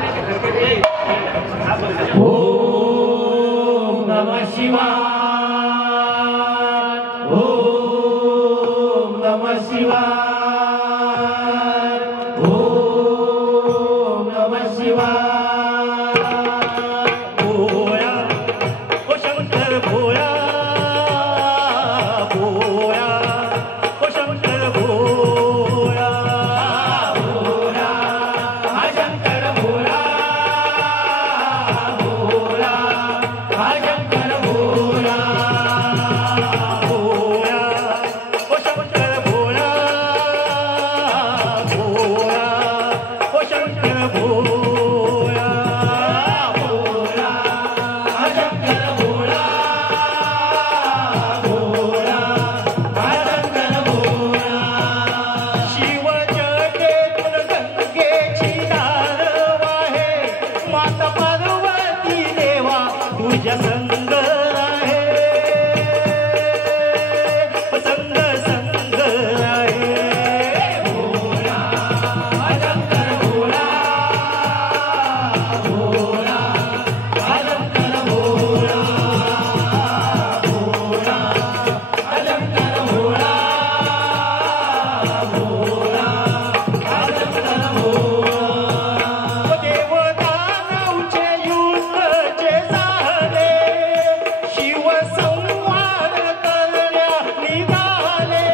ओम नमः शिवाय, ओम नमः शिवाय, ओम नमः शिवाय। भोया ओ शंकर भोया, भोया ओ शंकर भोया, भोया हा शंकर भोला, भोला हा शंकर भोला, भोया ओ शंकर भोला, भोया ओ शंकर भोया, भोला हा शंकर भोला, भोला हा शंकर भोला। शिव जटेतून गंगेची धार वाहे, माता पार्वती देवा तुझ्या संग आहे, संग संग आहे। भोला हा शंकर भोला, भोला हा शंकर भोला, भोला हा शंकर भोला, भोला हा शंकर भोला। देवदानवचे युद्ध जे झाले, शिव संहार करण्या निघाले,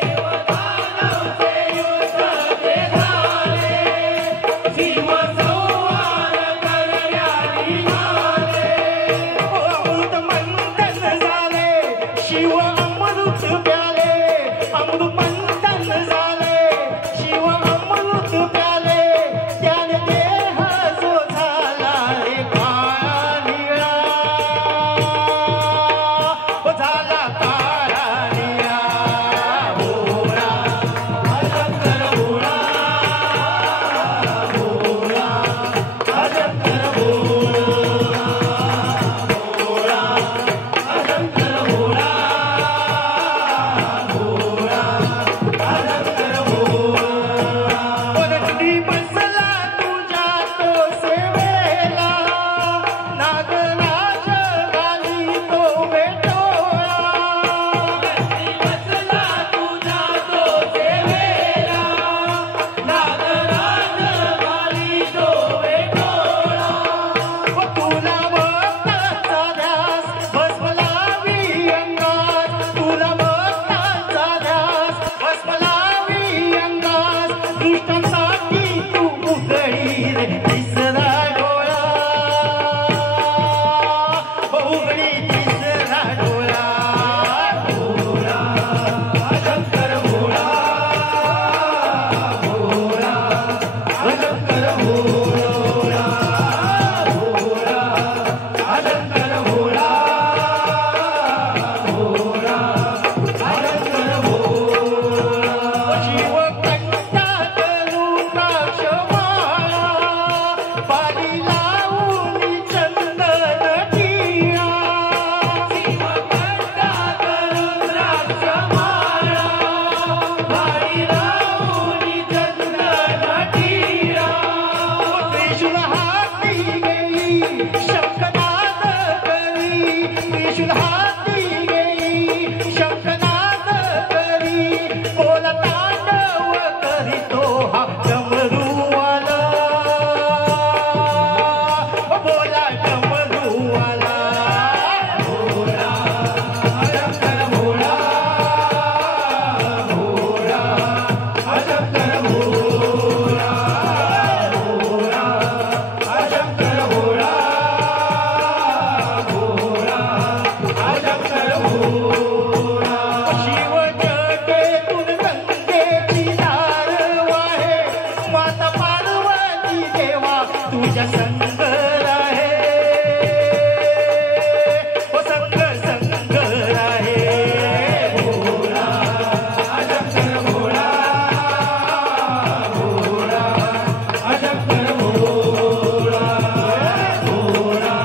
देवदानवचे युद्ध जे झाले, शिव संहार करण्या निघाले। अमृत मंथन झाले, शिव अमृत प्याले, अमृत मंथन झाले, शिव अमृत प्याले, त्याने देह जो झाला रे काळा निळा, ओ झाला काळा निळा। भोला हा शंकर भोला, भोला हा शंकर भोला, भोला हा शंकर भोला, भोला हा शंकर भोला। परती बसला तुझ्या तो सेवेला, नागराज घाली तो भेटोळा, परती बसला तुझ्या तो सेवेला, नागराज घाली तो भेटोळा। ओ तुला भक्ताचा ध्यास भस्म लावी अंगास, तुला भक्ताचा ध्यास भस्म लावी अंगास, दुष्टांसाठी तू उघडी रे तिसरा डोळा, उघडी तिसरा डोळा। भोला हा शंकर भोला, भोला हा शंकर भोला, भोला हा शंकर भोला, भोला हा शंकर भोला। शिव कंठात रुद्राक्ष माळा, पाणी लावून चंदन टिळा, शिव कंठात रुद्राक्ष माळा, पाणी लावून चंदन टिळा। त्रिशूल हाती घेई शंखनाद करी, त्रिशूल हाती घेई शंखनाद करी, बोला तांडव करीतो हा डमरूवाला, बोला डमरूवाला। भोला हा शंकर भोला, भोला हा शंकर भोला, भोला हा शंकर भोला, भोला हा शंकर भोला। शिव जटेतून गंगेची धार वाहे, माता पार्वती देवा तुझ्या संग आहे, ओ संग संग आहे। भोला हा शंकर भोला, भोला हा शंकर भोला, भोला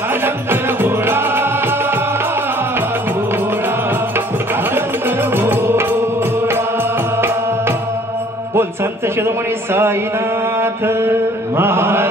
हा शंकर भोला, भोला हा शंकर भोला। बोल संत शिरोमणी साईनाथ महाराज